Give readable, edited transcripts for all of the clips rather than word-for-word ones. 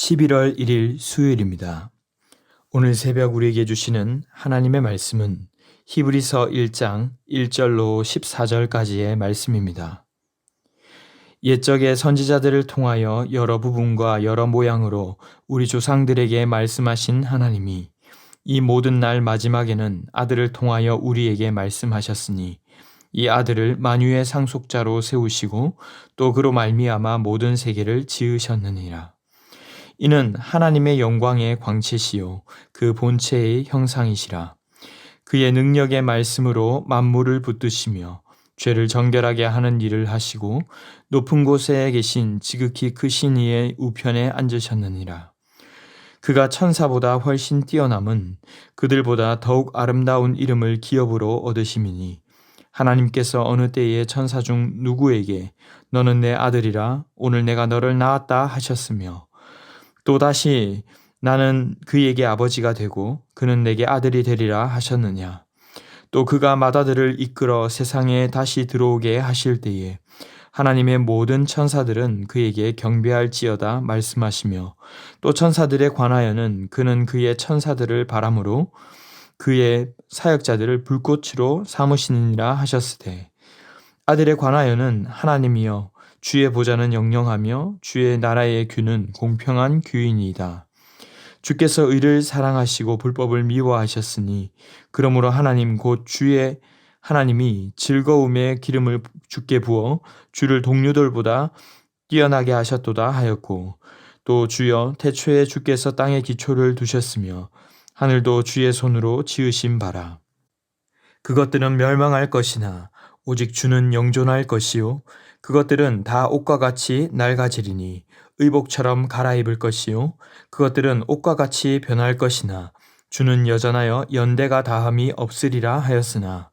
11월 1일 수요일입니다. 오늘 새벽 우리에게 주시는 하나님의 말씀은 히브리서 1장 1절로 14절까지의 말씀입니다. 옛적의 선지자들을 통하여 여러 부분과 여러 모양으로 우리 조상들에게 말씀하신 하나님이 이 모든 날 마지막에는 아들을 통하여 우리에게 말씀하셨으니 이 아들을 만유의 상속자로 세우시고 또 그로 말미암아 모든 세계를 지으셨느니라. 이는 하나님의 영광의 광채시요 그 본체의 형상이시라. 그의 능력의 말씀으로 만물을 붙드시며 죄를 정결하게 하는 일을 하시고 높은 곳에 계신 지극히 크신 이의 우편에 앉으셨느니라. 그가 천사보다 훨씬 뛰어남은 그들보다 더욱 아름다운 이름을 기업으로 얻으심이니 하나님께서 어느 때에 천사 중 누구에게 너는 내 아들이라 오늘 내가 너를 낳았다 하셨으며 또다시 나는 그에게 아버지가 되고 그는 내게 아들이 되리라 하셨느냐. 또 그가 맏아들을 이끌어 세상에 다시 들어오게 하실 때에 하나님의 모든 천사들은 그에게 경배할지어다 말씀하시며 또 천사들에 관하여는 그는 그의 천사들을 바람으로 그의 사역자들을 불꽃으로 삼으시느니라 하셨으되 아들에 관하여는 하나님이여 주의 보좌는 영영하며 주의 나라의 규는 공평한 규이니이다. 주께서 의를 사랑하시고 불법을 미워하셨으니 그러므로 하나님 곧 주의 하나님이 즐거움의 기름을 주께 부어 주를 동료들보다 뛰어나게 하셨도다 하였고 또 주여 태초에 주께서 땅에 기초를 두셨으며 하늘도 주의 손으로 지으신 바라. 그것들은 멸망할 것이나 오직 주는 영존할 것이요 그것들은 다 옷과 같이 낡아지리니 의복처럼 갈아입을 것이요 그것들은 옷과 같이 변할 것이나 주는 여전하여 연대가 다함이 없으리라 하였으나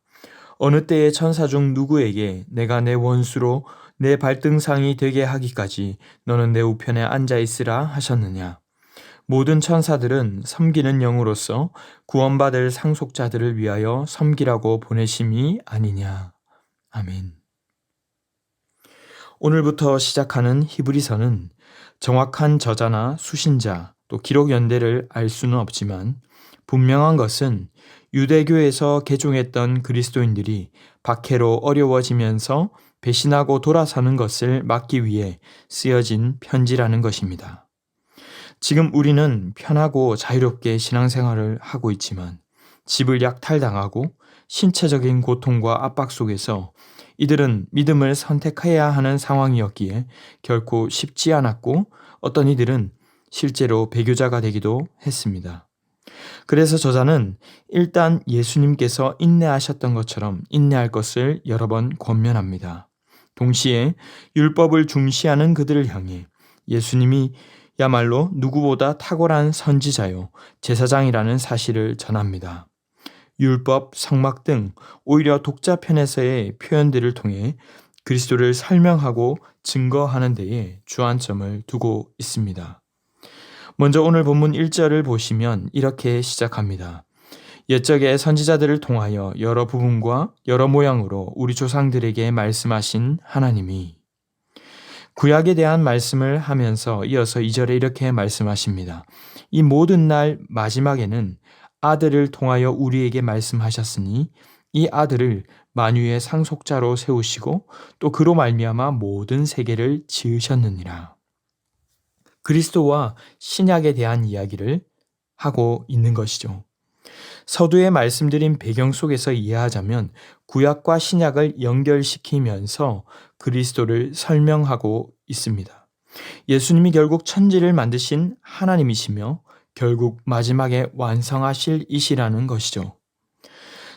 어느 때에 천사 중 누구에게 내가 내 원수로 내 발등상이 되게 하기까지 너는 내 우편에 앉아 있으라 하셨느냐. 모든 천사들은 섬기는 영으로서 구원받을 상속자들을 위하여 섬기라고 보내심이 아니냐. 아멘. 오늘부터 시작하는 히브리서는 정확한 저자나 수신자 또 기록 연대를 알 수는 없지만 분명한 것은 유대교에서 개종했던 그리스도인들이 박해로 어려워지면서 배신하고 돌아서는 것을 막기 위해 쓰여진 편지라는 것입니다. 지금 우리는 편하고 자유롭게 신앙생활을 하고 있지만 집을 약탈당하고 신체적인 고통과 압박 속에서 이들은 믿음을 선택해야 하는 상황이었기에 결코 쉽지 않았고 어떤 이들은 실제로 배교자가 되기도 했습니다. 그래서 저자는 일단 예수님께서 인내하셨던 것처럼 인내할 것을 여러 번 권면합니다. 동시에 율법을 중시하는 그들을 향해 예수님이 야말로 누구보다 탁월한 선지자요 제사장이라는 사실을 전합니다. 율법, 성막 등 오히려 독자편에서의 표현들을 통해 그리스도를 설명하고 증거하는 데에 주안점을 두고 있습니다. 먼저 오늘 본문 1절을 보시면 이렇게 시작합니다. 옛적의 선지자들을 통하여 여러 부분과 여러 모양으로 우리 조상들에게 말씀하신 하나님이 구약에 대한 말씀을 하면서 이어서 2절에 이렇게 말씀하십니다. 이 모든 날 마지막에는 아들을 통하여 우리에게 말씀하셨으니 이 아들을 만유의 상속자로 세우시고 또 그로 말미암아 모든 세계를 지으셨느니라. 그리스도와 신약에 대한 이야기를 하고 있는 것이죠. 서두에 말씀드린 배경 속에서 이해하자면 구약과 신약을 연결시키면서 그리스도를 설명하고 있습니다. 예수님이 결국 천지를 만드신 하나님이시며 결국 마지막에 완성하실 이시라는 것이죠.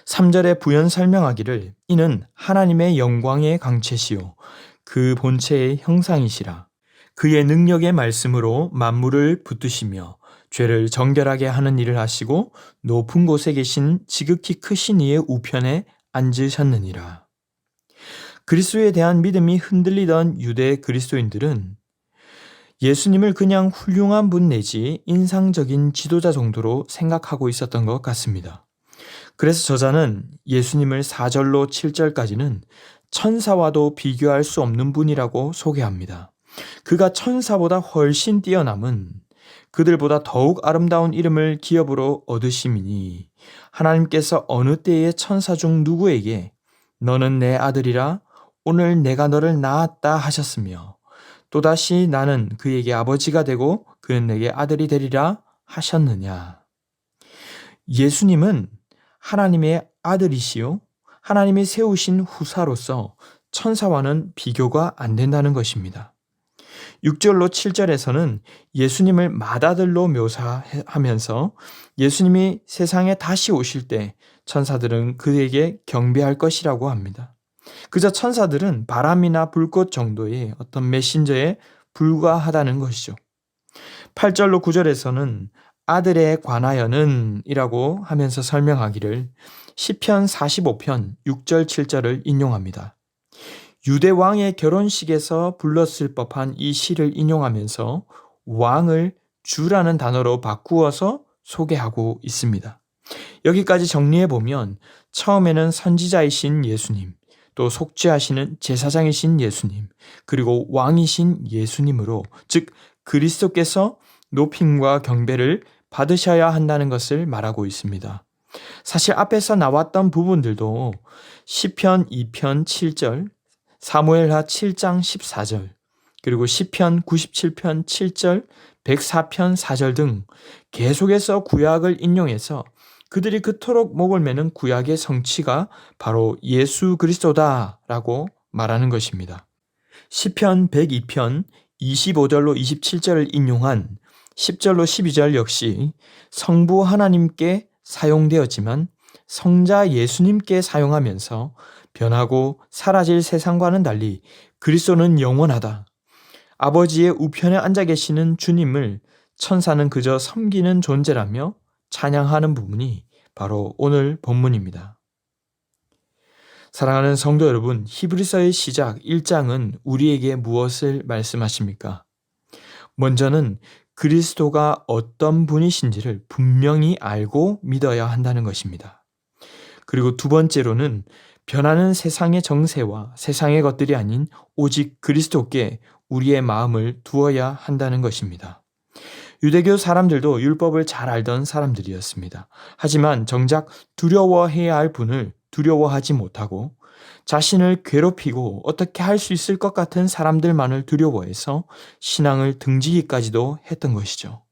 3절에 부연 설명하기를 이는 하나님의 영광의 강체시요 그 본체의 형상이시라. 그의 능력의 말씀으로 만물을 붙드시며 죄를 정결하게 하는 일을 하시고 높은 곳에 계신 지극히 크신 이의 우편에 앉으셨느니라. 그리스도에 대한 믿음이 흔들리던 유대 그리스도인들은 예수님을 그냥 훌륭한 분 내지 인상적인 지도자 정도로 생각하고 있었던 것 같습니다. 그래서 저자는 예수님을 4절로 7절까지는 천사와도 비교할 수 없는 분이라고 소개합니다. 그가 천사보다 훨씬 뛰어남은 그들보다 더욱 아름다운 이름을 기업으로 얻으심이니 하나님께서 어느 때에 천사 중 누구에게 너는 내 아들이라 오늘 내가 너를 낳았다 하셨으며 또다시 나는 그에게 아버지가 되고 그는 내게 아들이 되리라 하셨느냐. 예수님은 하나님의 아들이시요 하나님이 세우신 후사로서 천사와는 비교가 안 된다는 것입니다. 6절로 7절에서는 예수님을 맏아들로 묘사하면서 예수님이 세상에 다시 오실 때 천사들은 그에게 경배할 것이라고 합니다. 그저 천사들은 바람이나 불꽃 정도의 어떤 메신저에 불과하다는 것이죠. 8절로 9절에서는 아들에 관하여는 이라고 하면서 설명하기를 시편 45편 6절 7절을 인용합니다. 유대 왕의 결혼식에서 불렀을 법한 이 시를 인용하면서 왕을 주라는 단어로 바꾸어서 소개하고 있습니다. 여기까지 정리해보면 처음에는 선지자이신 예수님, 또 속죄하시는 제사장이신 예수님, 그리고 왕이신 예수님으로 즉 그리스도께서 높임과 경배를 받으셔야 한다는 것을 말하고 있습니다. 사실 앞에서 나왔던 부분들도 시편 2편 7절, 사무엘하 7장 14절, 그리고 시편 97편 7절, 104편 4절 등 계속해서 구약을 인용해서 그들이 그토록 목을 매는 구약의 성취가 바로 예수 그리스도다라고 말하는 것입니다. 시편 102편 25절로 27절을 인용한 10절로 12절 역시 성부 하나님께 사용되었지만 성자 예수님께 사용하면서 변하고 사라질 세상과는 달리 그리스도는 영원하다. 아버지의 우편에 앉아 계시는 주님을 천사는 그저 섬기는 존재라며 찬양하는 부분이 바로 오늘 본문입니다. 사랑하는 성도 여러분, 히브리서의 시작 1장은 우리에게 무엇을 말씀하십니까? 먼저는 그리스도가 어떤 분이신지를 분명히 알고 믿어야 한다는 것입니다. 그리고 두 번째로는 변하는 세상의 정세와 세상의 것들이 아닌 오직 그리스도께 우리의 마음을 두어야 한다는 것입니다. 유대교 사람들도 율법을 잘 알던 사람들이었습니다. 하지만 정작 두려워해야 할 분을 두려워하지 못하고 자신을 괴롭히고 어떻게 할 수 있을 것 같은 사람들만을 두려워해서 신앙을 등지기까지도 했던 것이죠.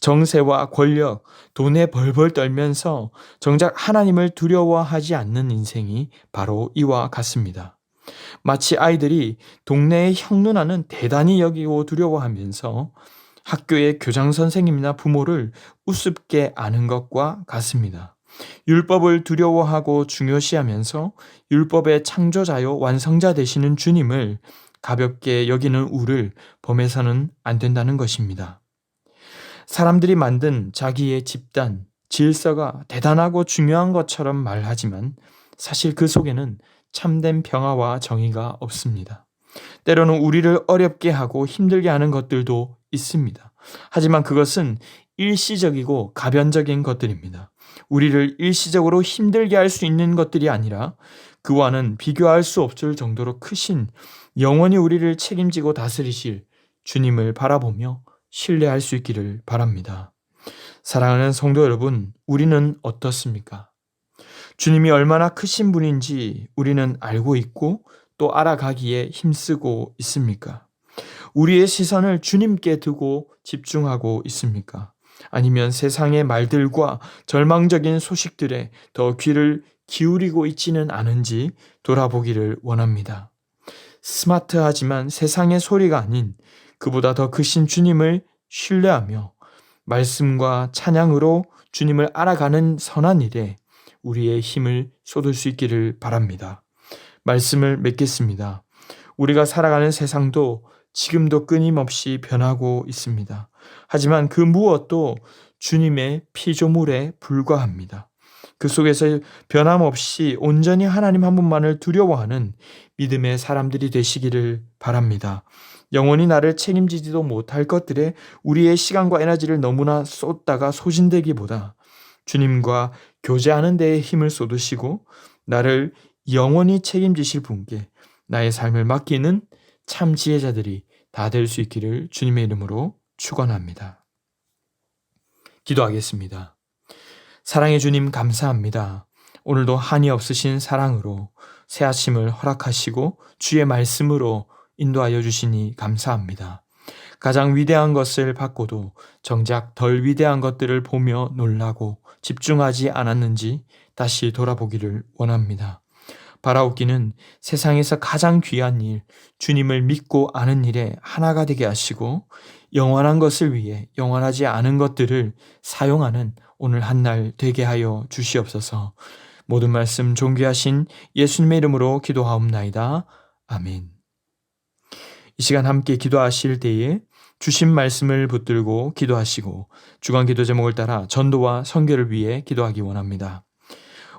정세와 권력, 돈에 벌벌 떨면서 정작 하나님을 두려워하지 않는 인생이 바로 이와 같습니다. 마치 아이들이 동네의 형 누나는 대단히 여기고 두려워하면서 학교의 교장 선생님이나 부모를 우습게 아는 것과 같습니다. 율법을 두려워하고 중요시하면서 율법의 창조자요 완성자 되시는 주님을 가볍게 여기는 우를 범해서는 안 된다는 것입니다. 사람들이 만든 자기의 집단, 질서가 대단하고 중요한 것처럼 말하지만 사실 그 속에는 참된 평화와 정의가 없습니다. 때로는 우리를 어렵게 하고 힘들게 하는 것들도 있습니다. 하지만 그것은 일시적이고 가변적인 것들입니다. 우리를 일시적으로 힘들게 할 수 있는 것들이 아니라 그와는 비교할 수 없을 정도로 크신 영원히 우리를 책임지고 다스리실 주님을 바라보며 신뢰할 수 있기를 바랍니다. 사랑하는 성도 여러분, 우리는 어떻습니까? 주님이 얼마나 크신 분인지 우리는 알고 있고 또 알아가기에 힘쓰고 있습니까? 우리의 시선을 주님께 두고 집중하고 있습니까? 아니면 세상의 말들과 절망적인 소식들에 더 귀를 기울이고 있지는 않은지 돌아보기를 원합니다. 스마트하지만 세상의 소리가 아닌 그보다 더 크신 주님을 신뢰하며 말씀과 찬양으로 주님을 알아가는 선한 일에 우리의 힘을 쏟을 수 있기를 바랍니다. 말씀을 맺겠습니다. 우리가 살아가는 세상도 지금도 끊임없이 변하고 있습니다. 하지만 그 무엇도 주님의 피조물에 불과합니다. 그 속에서 변함없이 온전히 하나님 한 분만을 두려워하는 믿음의 사람들이 되시기를 바랍니다. 영원히 나를 책임지지도 못할 것들에 우리의 시간과 에너지를 너무나 쏟다가 소진되기보다 주님과 교제하는 데에 힘을 쏟으시고 나를 영원히 책임지실 분께 나의 삶을 맡기는 참 지혜자들이 다 될 수 있기를 주님의 이름으로 축원합니다. 기도하겠습니다. 사랑의 주님 감사합니다. 오늘도 한이 없으신 사랑으로 새 아침을 허락하시고 주의 말씀으로 인도하여 주시니 감사합니다. 가장 위대한 것을 받고도 정작 덜 위대한 것들을 보며 놀라고 집중하지 않았는지 다시 돌아보기를 원합니다. 바라옵기는 세상에서 가장 귀한 일, 주님을 믿고 아는 일에 하나가 되게 하시고 영원한 것을 위해 영원하지 않은 것들을 사용하는 오늘 한날 되게 하여 주시옵소서. 모든 말씀 존귀하신 예수님의 이름으로 기도하옵나이다. 아멘. 이 시간 함께 기도하실 때에 주신 말씀을 붙들고 기도하시고 주간 기도 제목을 따라 전도와 선교를 위해 기도하기 원합니다.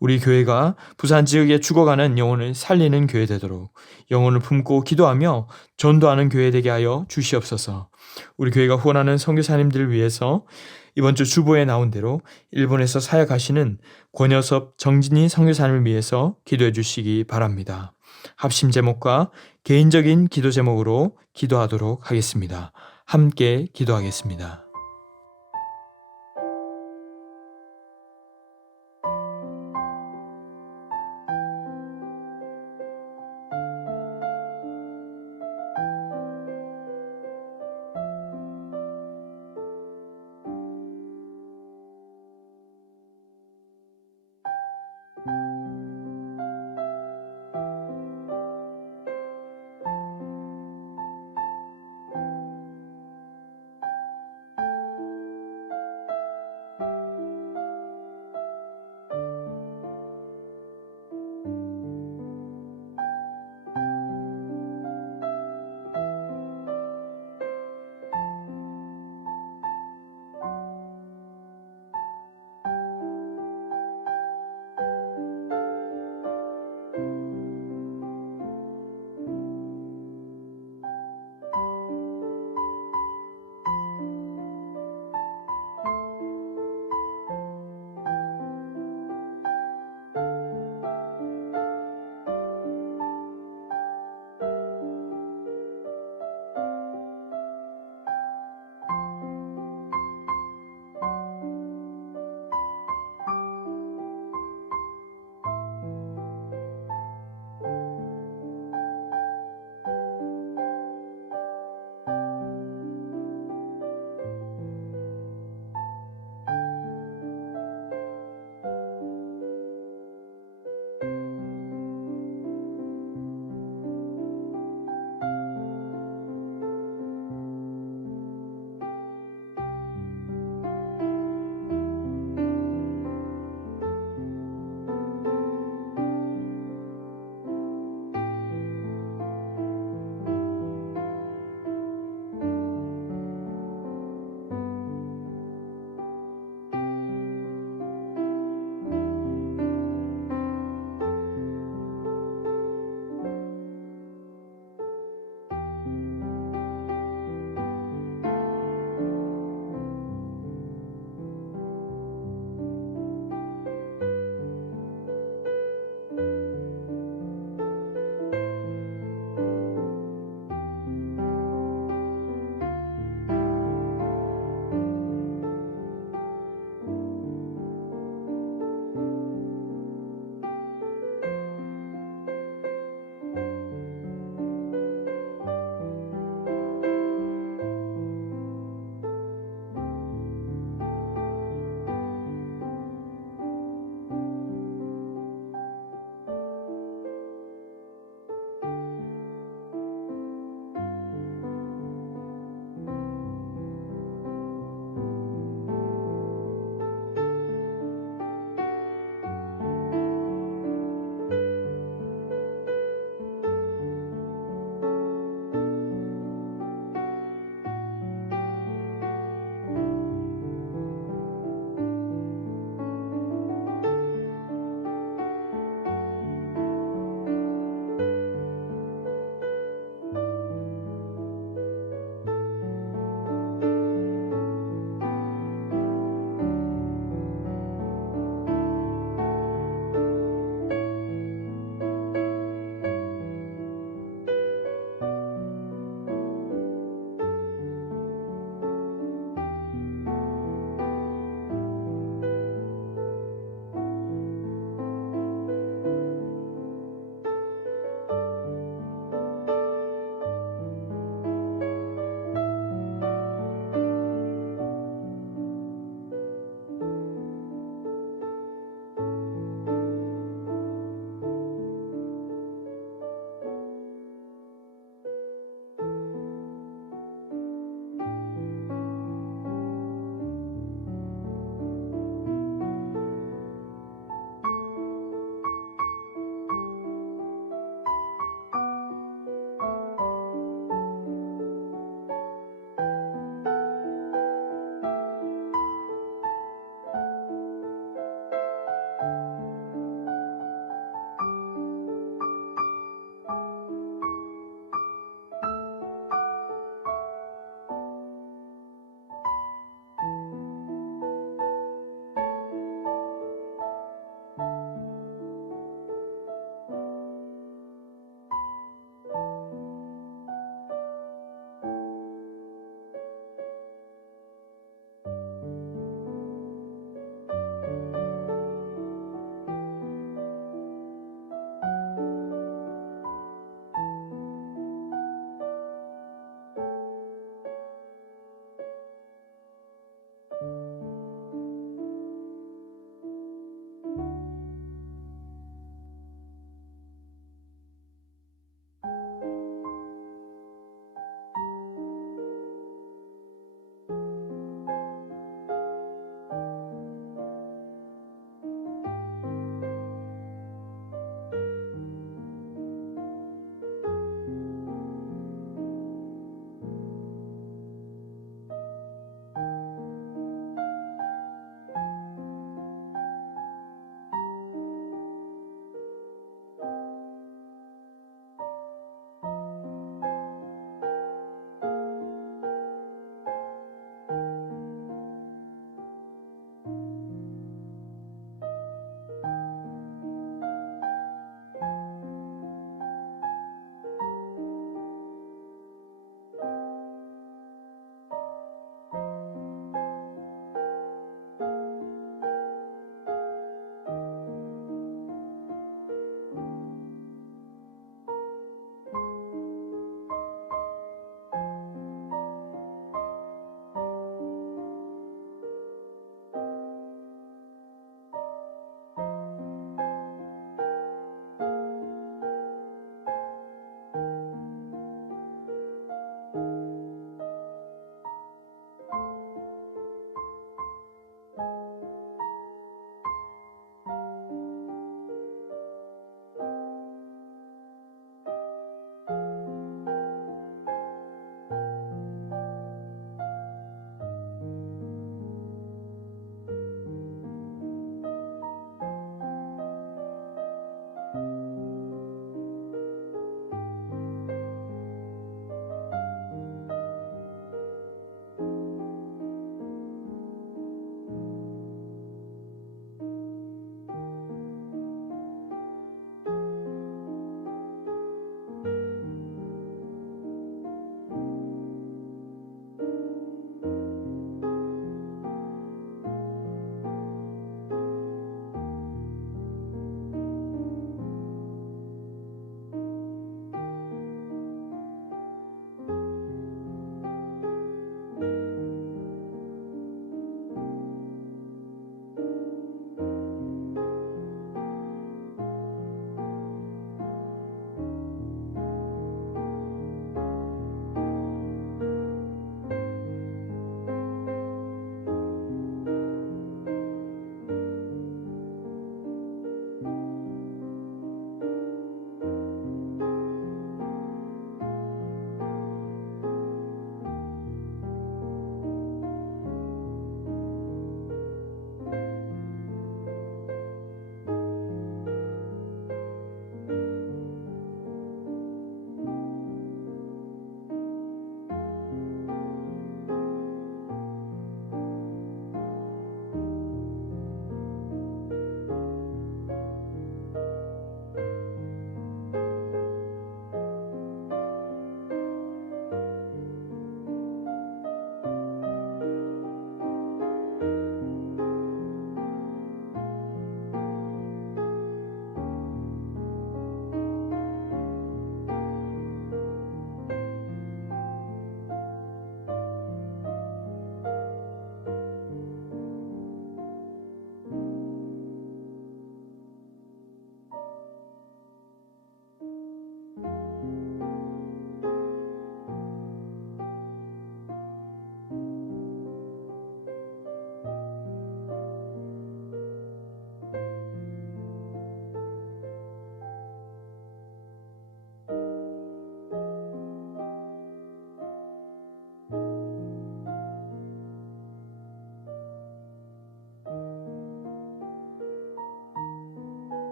우리 교회가 부산 지역에 죽어가는 영혼을 살리는 교회 되도록 영혼을 품고 기도하며 전도하는 교회 되게 하여 주시옵소서. 우리 교회가 후원하는 선교사님들을 위해서 이번 주 주보에 나온 대로 일본에서 사역하시는 권여섭 정진희 선교사님을 위해서 기도해 주시기 바랍니다. 합심 제목과 개인적인 기도 제목으로 기도하도록 하겠습니다. 함께 기도하겠습니다.